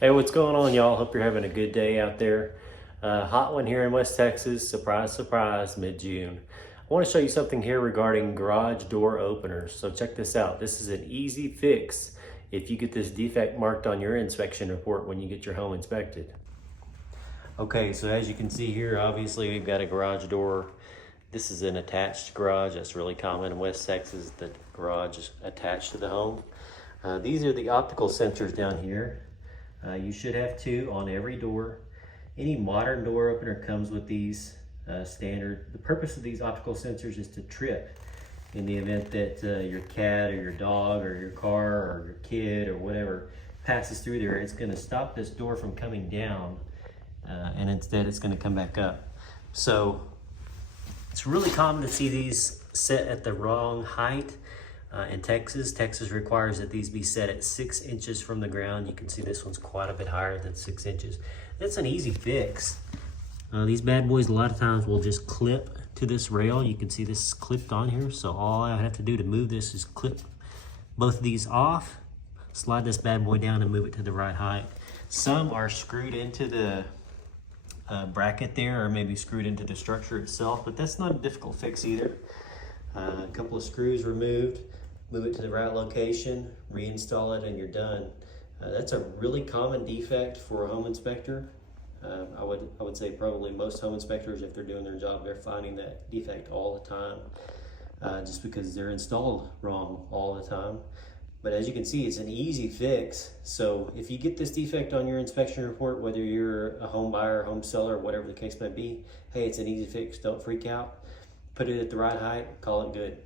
Hey, what's going on, y'all? Hope you're having a good day out there. Hot one here in West Texas. Surprise, surprise, mid-June. I want to show you something here regarding garage door openers. So check this out. This is an easy fix if you get this defect marked on your inspection report when you get your home inspected. Okay, so as you can see here, obviously we've got a garage door. This is an attached garage. That's really common in West Texas, the garage is attached to the home. These are the optical sensors down here. You should have two on every door. Any modern door opener comes with these standard. The purpose of these optical sensors is to trip in the event that your cat or your dog or your car or your kid or whatever passes through there. It's going to stop this door from coming down and instead it's going to come back up. So it's really common to see these set at the wrong height. In Texas requires that these be set at 6 inches from the ground. You can see this one's quite a bit higher than 6 inches. That's an easy fix. These bad boys a lot of times will just clip to this rail. You can see this is clipped on here. So all I have to do to move this is clip both of these off, slide this bad boy down and move it to the right height. Some are screwed into the bracket there, or maybe screwed into the structure itself, but that's not a difficult fix either. A couple of screws removed, move it to the right location, reinstall it, and you're done. That's a really common defect for a home inspector. I would say probably most home inspectors, if they're doing their job, they're finding that defect all the time, just because they're installed wrong all the time. But as you can see, it's an easy fix. So if you get this defect on your inspection report, whether you're a home buyer, home seller, whatever the case may be, hey, it's an easy fix. Don't freak out. Put it at the right height, call it good.